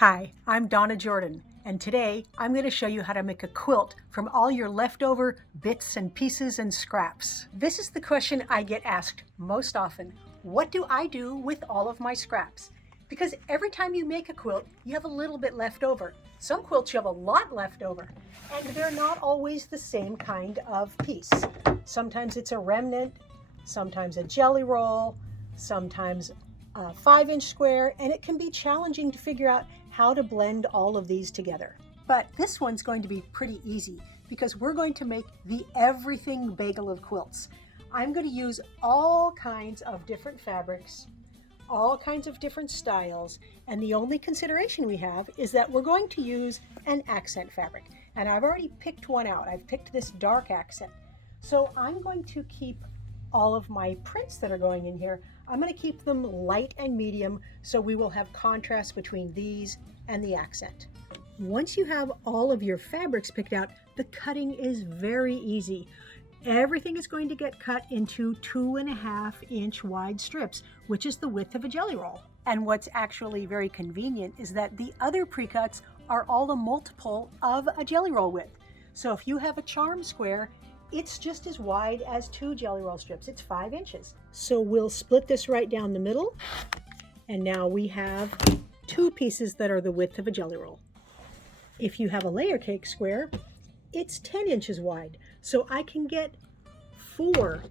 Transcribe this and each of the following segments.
Hi, I'm Donna Jordan, and today I'm going to show you how to make a quilt from all your leftover bits and pieces and scraps. This is the question I get asked most often. What do I do with all of my scraps? Because every time you make a quilt, you have a little bit left over. Some quilts you have a lot left over, and they're not always the same kind of piece. Sometimes it's a remnant, sometimes a jelly roll, sometimes a 5-inch square, and it can be challenging to figure out how to blend all of these together. But this one's going to be pretty easy because we're going to make the everything bagel of quilts. I'm going to use all kinds of different fabrics, all kinds of different styles, and the only consideration we have is that we're going to use an accent fabric. And I've already picked one out. I've picked this dark accent. So I'm going to keep all of my prints that are going in here, I'm going to keep them light and medium so we will have contrast between these and the accent. Once you have all of your fabrics picked out, the cutting is very easy. Everything is going to get cut into 2.5-inch wide strips, which is the width of a jelly roll. And what's actually very convenient is that the other pre-cuts are all a multiple of a jelly roll width. So if you have a charm square, it's just as wide as 2 jelly roll strips. It's 5 inches. So we'll split this right down the middle. And now we have 2 pieces that are the width of a jelly roll. If you have a layer cake square, it's 10 inches wide. So I can get 4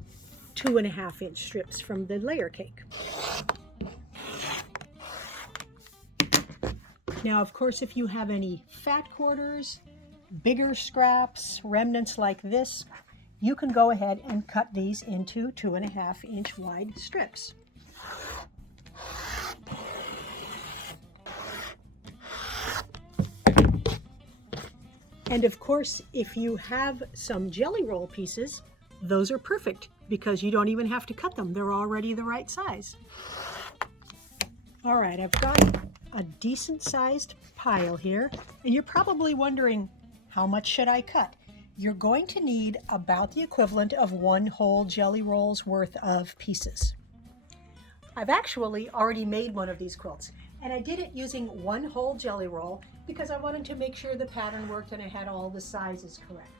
2.5-inch strips from the layer cake. Now, of course, if you have any fat quarters, bigger scraps, remnants like this, you can go ahead and cut these into 2.5-inch wide strips. And of course, if you have some jelly roll pieces, those are perfect because you don't even have to cut them. They're already the right size. All right, I've got a decent sized pile here, and you're probably wondering, how much should I cut? You're going to need about the equivalent of 1 whole jelly roll's worth of pieces. I've actually already made one of these quilts, and I did it using 1 whole jelly roll because I wanted to make sure the pattern worked and I had all the sizes correct.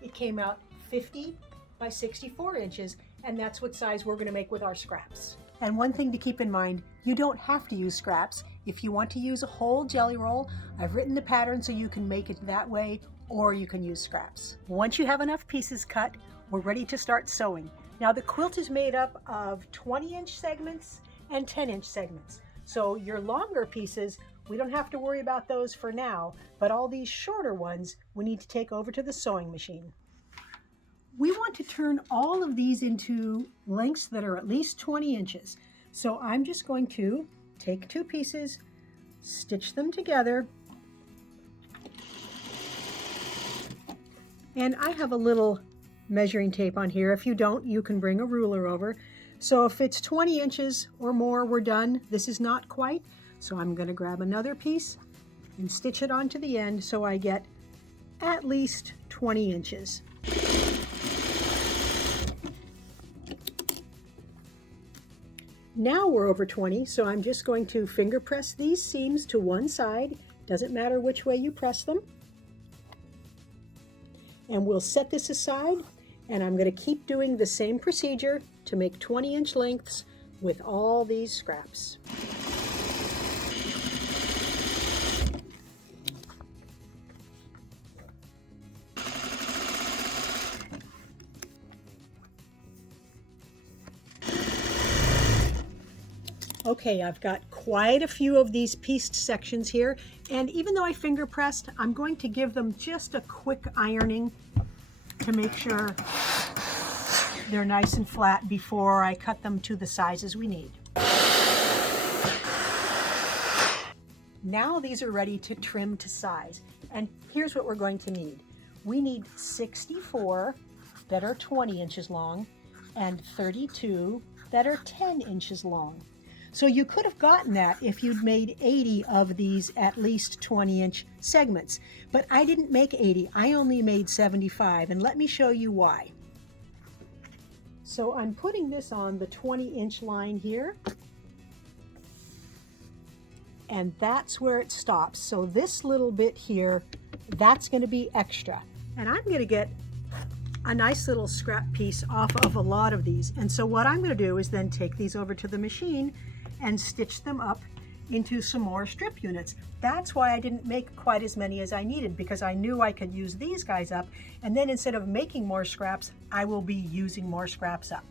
It came out 50 by 64 inches, and that's what size we're going to make with our scraps. And one thing to keep in mind, you don't have to use scraps. If you want to use a whole jelly roll, I've written the pattern so you can make it that way, or you can use scraps. Once you have enough pieces cut, we're ready to start sewing. Now the quilt is made up of 20-inch segments and 10-inch segments. So your longer pieces, we don't have to worry about those for now, but all these shorter ones, we need to take over to the sewing machine. We want to turn all of these into lengths that are at least 20 inches. So I'm just going to take 2 pieces, stitch them together, and I have a little measuring tape on here. If you don't, you can bring a ruler over. So if it's 20 inches or more, we're done. This is not quite. So I'm going to grab another piece and stitch it onto the end so I get at least 20 inches. Now we're over 20, so I'm just going to finger press these seams to one side. Doesn't matter which way you press them. And we'll set this aside, and I'm going to keep doing the same procedure to make 20-inch lengths with all these scraps. Okay, I've got quite a few of these pieced sections here, and even though I finger pressed, I'm going to give them just a quick ironing to make sure they're nice and flat before I cut them to the sizes we need. Now these are ready to trim to size, and here's what we're going to need. We need 64 that are 20 inches long and 32 that are 10 inches long. So you could have gotten that if you'd made 80 of these at least 20-inch segments, but I didn't make 80, I only made 75, and let me show you why. So I'm putting this on the 20-inch line here, and that's where it stops. So this little bit here, that's going to be extra. And I'm going to get a nice little scrap piece off of a lot of these. And so what I'm going to do is then take these over to the machine and stitch them up into some more strip units. That's why I didn't make quite as many as I needed, because I knew I could use these guys up, and then instead of making more scraps, I will be using more scraps up.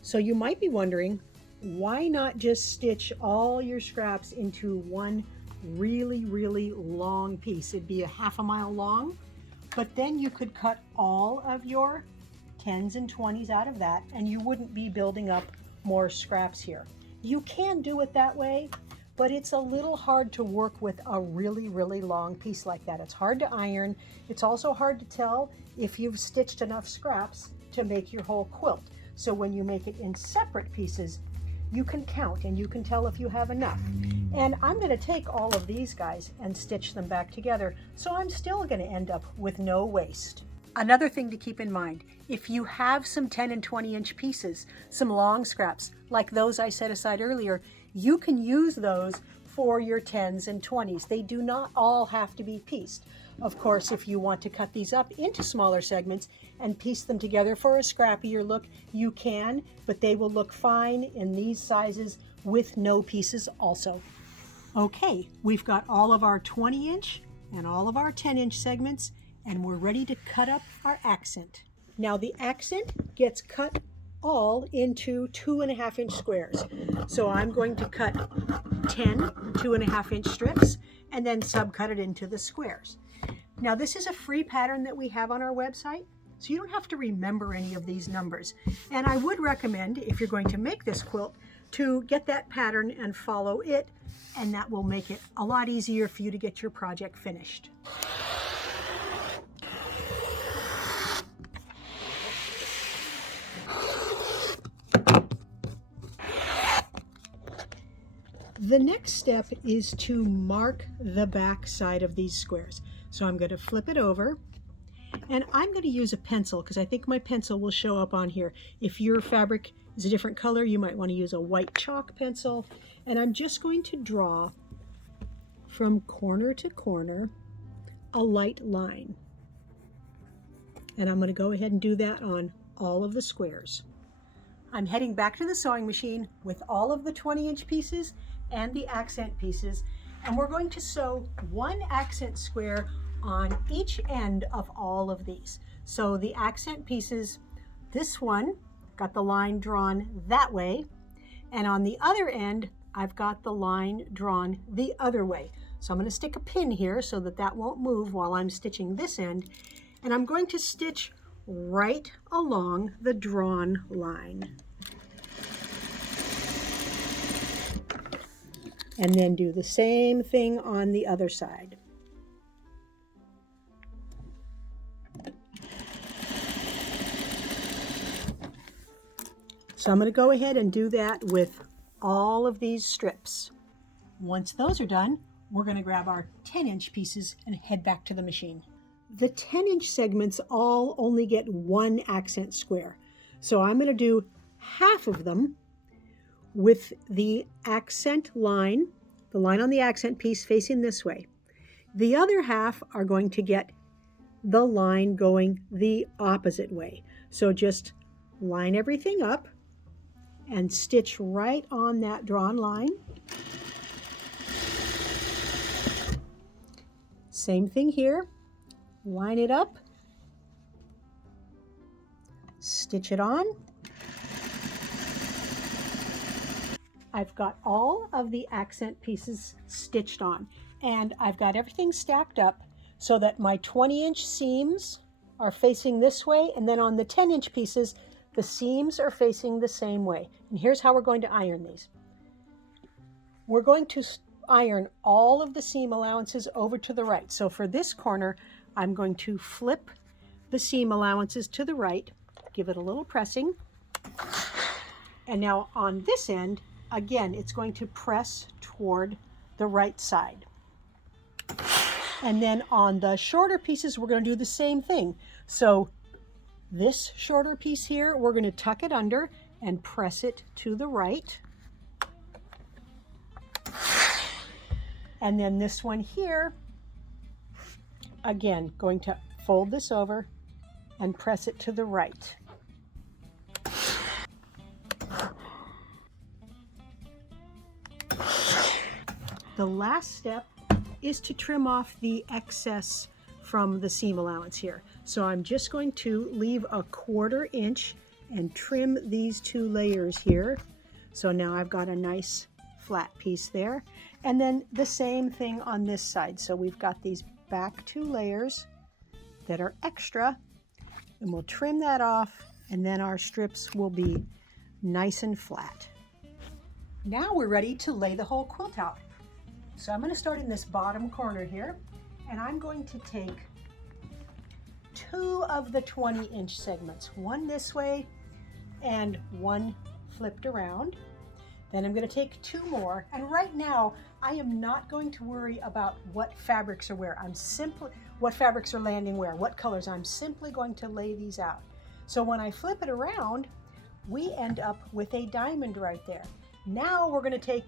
So you might be wondering, why not just stitch all your scraps into one really, really long piece? It'd be a half a mile long, but then you could cut all of your 10s and 20s out of that, and you wouldn't be building up more scraps here. You can do it that way, but it's a little hard to work with a really, really long piece like that. It's hard to iron. It's also hard to tell if you've stitched enough scraps to make your whole quilt. So when you make it in separate pieces, you can count and you can tell if you have enough. And I'm going to take all of these guys and stitch them back together, so I'm still going to end up with no waste. Another thing to keep in mind, if you have some 10 and 20 inch pieces, some long scraps, like those I set aside earlier, you can use those for your 10s and 20s. They do not all have to be pieced. Of course, if you want to cut these up into smaller segments and piece them together for a scrappier look, you can, but they will look fine in these sizes with no pieces also. Okay, we've got all of our 20 inch and all of our 10 inch segments, and we're ready to cut up our accent. Now the accent gets cut all into 2.5 inch squares. So I'm going to cut 10 2.5 inch strips and then subcut it into the squares. Now this is a free pattern that we have on our website, so you don't have to remember any of these numbers. And I would recommend, if you're going to make this quilt, to get that pattern and follow it, and that will make it a lot easier for you to get your project finished. The next step is to mark the back side of these squares. So I'm going to flip it over, and I'm going to use a pencil because I think my pencil will show up on here. If your fabric is a different color, you might want to use a white chalk pencil. And I'm just going to draw from corner to corner a light line. And I'm going to go ahead and do that on all of the squares. I'm heading back to the sewing machine with all of the 20 inch pieces and the accent pieces, and we're going to sew one accent square on each end of all of these. So the accent pieces, this one got the line drawn that way, and on the other end I've got the line drawn the other way. So I'm going to stick a pin here so that that won't move while I'm stitching this end, and I'm going to stitch right along the drawn line. And then do the same thing on the other side. So I'm going to go ahead and do that with all of these strips. Once those are done, we're going to grab our 10 inch pieces and head back to the machine. The 10 inch segments all only get one accent square. So I'm going to do half of them with the accent line, the line on the accent piece facing this way. The other half are going to get the line going the opposite way. So just line everything up and stitch right on that drawn line. Same thing here. Line it up, stitch it on. I've got all of the accent pieces stitched on, and I've got everything stacked up so that my 20 inch seams are facing this way, and then on the 10 inch pieces, the seams are facing the same way. And here's how we're going to iron these. We're going to iron all of the seam allowances over to the right. So for this corner, I'm going to flip the seam allowances to the right, give it a little pressing. And now on this end, again, it's going to press toward the right side. And then on the shorter pieces, we're going to do the same thing. So this shorter piece here, we're going to tuck it under and press it to the right. And then this one here, again, going to fold this over and press it to the right. The last step is to trim off the excess from the seam allowance here. So I'm just going to leave a 1/4 inch and trim these 2 layers here. So now I've got a nice flat piece there. And then the same thing on this side. So we've got these back 2 layers that are extra, and we'll trim that off, and then our strips will be nice and flat. Now we're ready to lay the whole quilt out. So I'm going to start in this bottom corner here, and I'm going to take 2 of the 20-inch segments, one this way and one flipped around. Then I'm going to take 2 more, and right now I am not going to worry about what fabrics are where. What fabrics are landing where, what colors. I'm simply going to lay these out. So when I flip it around, we end up with a diamond right there. Now we're going to take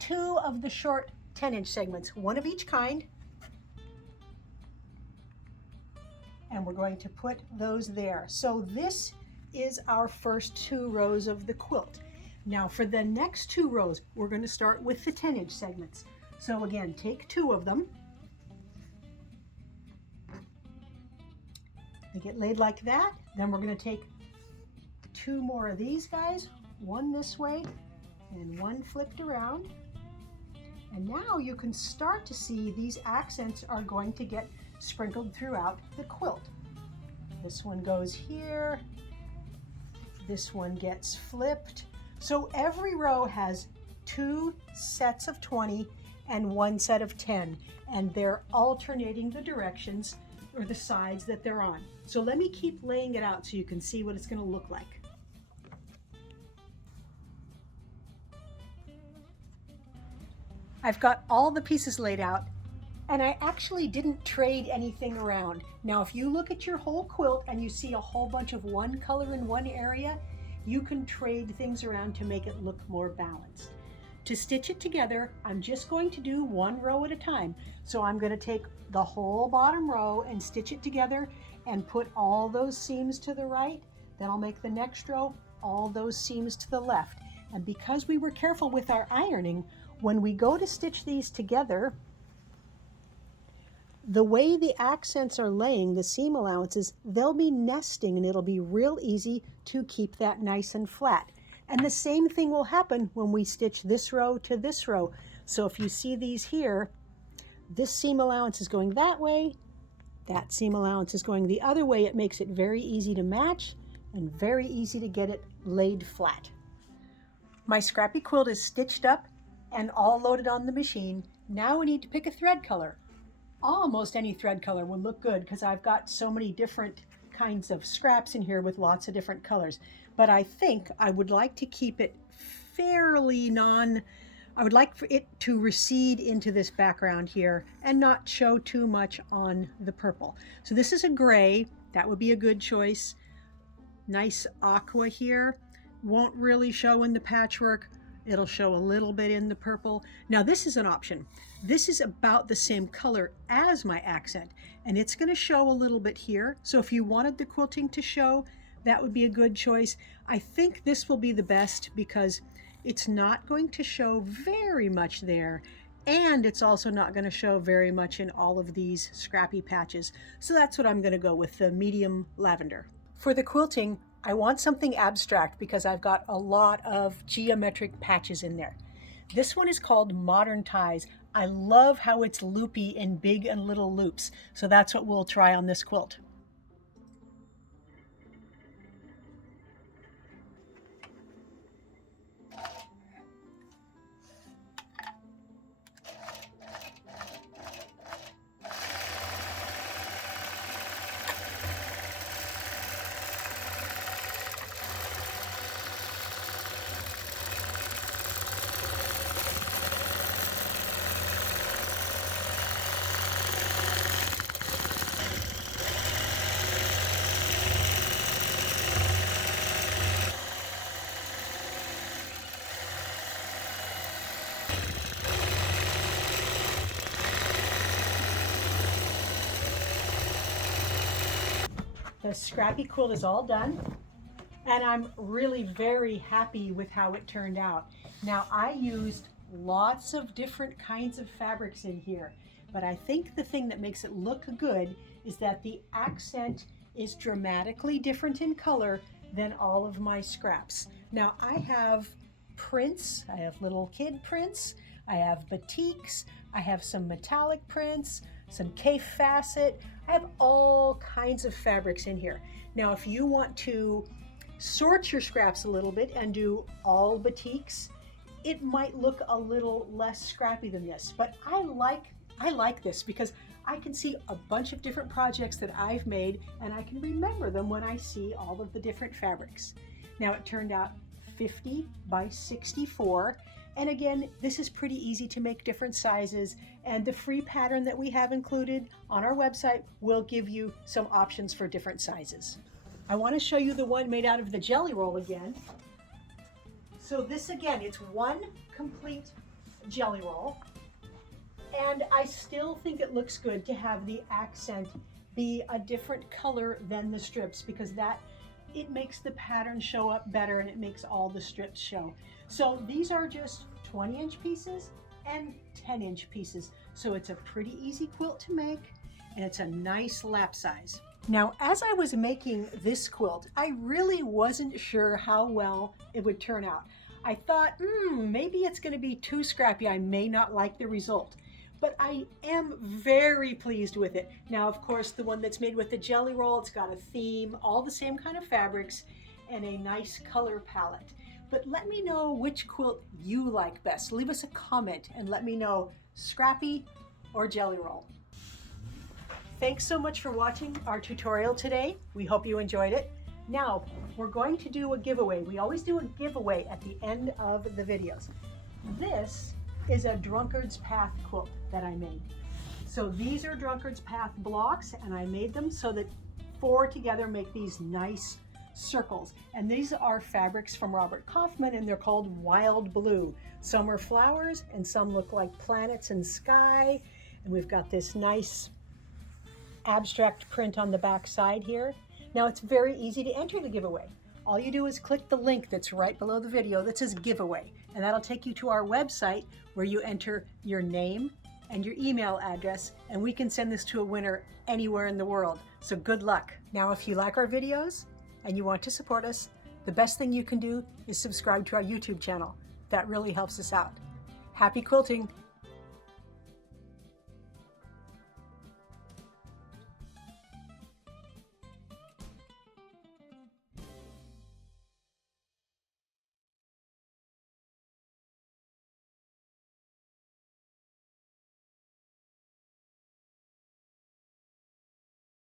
2 of the short 10-inch segments, one of each kind, and we're going to put those there. So this is our first 2 rows of the quilt. Now for the next 2 rows, we're going to start with the 10-inch segments. So again, take 2 of them. They get laid like that. Then we're going to take 2 more of these guys, one this way and one flipped around. And now you can start to see these accents are going to get sprinkled throughout the quilt. This one goes here. This one gets flipped. So every row has 2 sets of 20 and 1 set of 10, and they're alternating the directions or the sides that they're on. So let me keep laying it out so you can see what it's going to look like. I've got all the pieces laid out, and I actually didn't trade anything around. Now if you look at your whole quilt and you see a whole bunch of one color in one area, you can trade things around to make it look more balanced. To stitch it together, I'm just going to do 1 row at a time. So I'm going to take the whole bottom row and stitch it together and put all those seams to the right. Then I'll make the next row all those seams to the left. And because we were careful with our ironing, when we go to stitch these together, the way the accents are laying, the seam allowances, they'll be nesting, and it'll be real easy to keep that nice and flat. And the same thing will happen when we stitch this row to this row. So if you see these here, this seam allowance is going that way, that seam allowance is going the other way. It makes it very easy to match and very easy to get it laid flat. My scrappy quilt is stitched up and all loaded on the machine. Now we need to pick a thread color. Almost any thread color will look good because I've got so many different kinds of scraps in here with lots of different colors. But I think I would like to keep it fairly I would like for it to recede into this background here and not show too much on the purple. So this is a gray, that would be a good choice. Nice aqua here, won't really show in the patchwork. It'll show a little bit in the purple. Now this is an option. This is about the same color as my accent, and it's going to show a little bit here. So if you wanted the quilting to show, that would be a good choice. I think this will be the best because it's not going to show very much there, and it's also not going to show very much in all of these scrappy patches. So that's what I'm going to go with, the medium lavender. For the quilting, I want something abstract because I've got a lot of geometric patches in there. This one is called Modern Ties. I love how it's loopy in big and little loops. So that's what we'll try on this quilt. the scrappy quilt is all done, and I'm really very happy with how it turned out. Now, I used lots of different kinds of fabrics in here, but I think the thing that makes it look good is that the accent is dramatically different in color than all of my scraps. Now, I have prints, I have little kid prints, I have batiks, I have some metallic prints, some K facet. I have all kinds of fabrics in here. Now, if you want to sort your scraps a little bit and do all batiks, it might look a little less scrappy than this, but I like this because I can see a bunch of different projects that I've made and I can remember them when I see all of the different fabrics. Now, it turned out 50 by 64. And again, this is pretty easy to make different sizes, and the free pattern that we have included on our website will give you some options for different sizes. I want to show you the one made out of the jelly roll again. So this again, it's one complete jelly roll, and I still think it looks good to have the accent be a different color than the strips, because it makes the pattern show up better and it makes all the strips show. So these are just 20-inch pieces and 10-inch pieces. So it's a pretty easy quilt to make, and it's a nice lap size. Now, as I was making this quilt, I really wasn't sure how well it would turn out. I thought, maybe it's going to be too scrappy. I may not like the result. But I am very pleased with it. Now, of course, the one that's made with the jelly roll, it's got a theme, all the same kind of fabrics, and a nice color palette. But let me know which quilt you like best. Leave us a comment and let me know, scrappy or jelly roll. Thanks so much for watching our tutorial today. We hope you enjoyed it. Now, we're going to do a giveaway. We always do a giveaway at the end of the videos. This is a Drunkard's Path quilt that I made. So these are Drunkard's Path blocks, and I made them so that 4 together make these nice circles. And these are fabrics from Robert Kaufman, and they're called Wild Blue. Some are flowers and some look like planets and sky. And we've got this nice abstract print on the back side here. Now, it's very easy to enter the giveaway. All you do is click the link that's right below the video that says giveaway, and that'll take you to our website where you enter your name and your email address, and we can send this to a winner anywhere in the world. So good luck. Now, if you like our videos and you want to support us, the best thing you can do is subscribe to our YouTube channel. That really helps us out. Happy quilting!